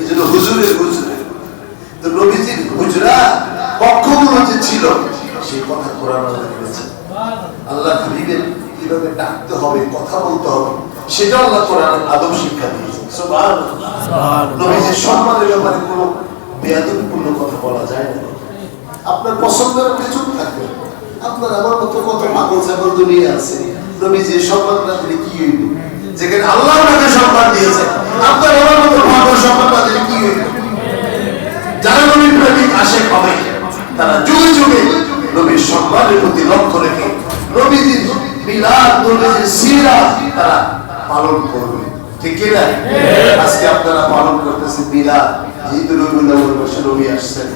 এজন্য হুজুরের হুজুরে তো নবীজির হুজরা কক্ষগুলো যে ছিল সেই কথা কোরআন বলেছে। আল্লাহ হাবিবের কিভাবে ডাকতে হবে, কথা বলতে হবে, সেটা আল্লাহ কোরআনের আদব শিক্ষা দিয়েছে। সুবহানাল্লাহ। নবীজির সম্মানের ব্যাপারে কোনো বেয়াদবিপূর্ণ কথা বলা যায় না। আপনার পছন্দের কিছু থাকবে, আপনার আমার মতো কত পাগল ছাগল দুনিয়া আছে, নবীজির সম্মান না দিলে কি হইবে? যেখানে আল্লাহ তাকে সম্মান দিয়েছে, আপনার আমার মতো পাগল সম্মান না দিলে কি হইবে? যারা নবীর প্রেমিক আশেক হবে তারা যুগে যুগে নবীর সম্মানের প্রতি লক্ষ্য রেখে নবীজির মিলাদ, নবীজির সিরাত তারা পালন করবে। ঠিক কি না? আজকে আপনারা পালন করতেছেন মিলাদ, যেহেতু রবিউল আউয়াল মাসে নবী আসছেন।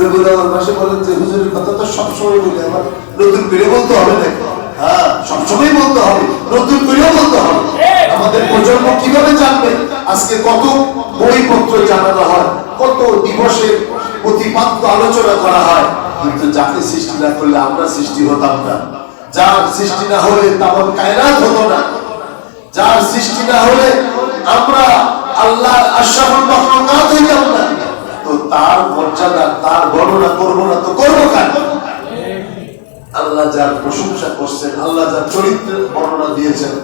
রবিউল আউয়াল মাসে বলেন যে হুজুরের কথা তো সবসময় বলি, আমার নতুন করে বলতে হবে না। হ্যাঁ, সবসময় বলতে হবে, নতুন করেও বলতে হবে। আমাদের প্রজন্ম কিভাবে জানবে? আজকে কত বইপত্র জানানো হয়, কত দিবসের প্রতিপাদ্য আলোচনা করা হয়, কিন্তু যাকে সৃষ্টি না করলে আমরা সৃষ্টি হতাম না, যার সৃষ্টি না হলে তেমন কায়নাত হতো না, যার সৃষ্টি না হলে আমরা আল্লাহর আশরাফুল মাখলুকাত হইতাম না, তো তার মর্যাদা, তার বর্ণনা করবো না তো করবো কেন? আল্লাহ যার প্রশংসা করছেন, আল্লাহ যার চরিত্রের বর্ণনা দিয়েছেন,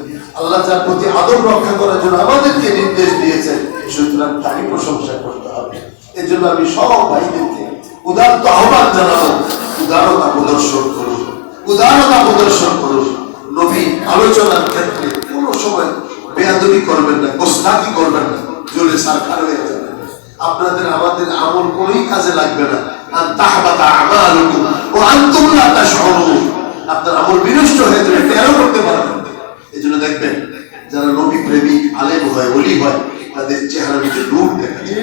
আল্লাহ যার প্রতি আদব রক্ষা করার জন্য আমাদেরকে নির্দেশ দিয়েছেন, সুতরাং তারই প্রশংসা করতে হবে। এই জন্য আমি সব ভাইদেরকে উদারত আহ্বান জানাবো, উদারতা প্রদর্শন করুন, উদারতা প্রদর্শন করুন। নবী আলোচনার ক্ষেত্রে কোনো সময় বেয়াদবি করবেন না, গোস্তাকি করবেন না, জোরে সারখার হয়ে যাবে। আপনাদের আমাদের আমল কোনোই কাজে লাগবে না। আন তাহবাতা আমালুকুম ওয়া আনতুম লা তাশউরুন, আপনার আমল বিনষ্ট হয়ে যাবে, কেন করতে পারবেন? এজন্য দেখবেন যারা নবী প্রেমিক আলেম হয়, ওলি হয়, তাদের চেহারার মধ্যে নূর দেখা যায়।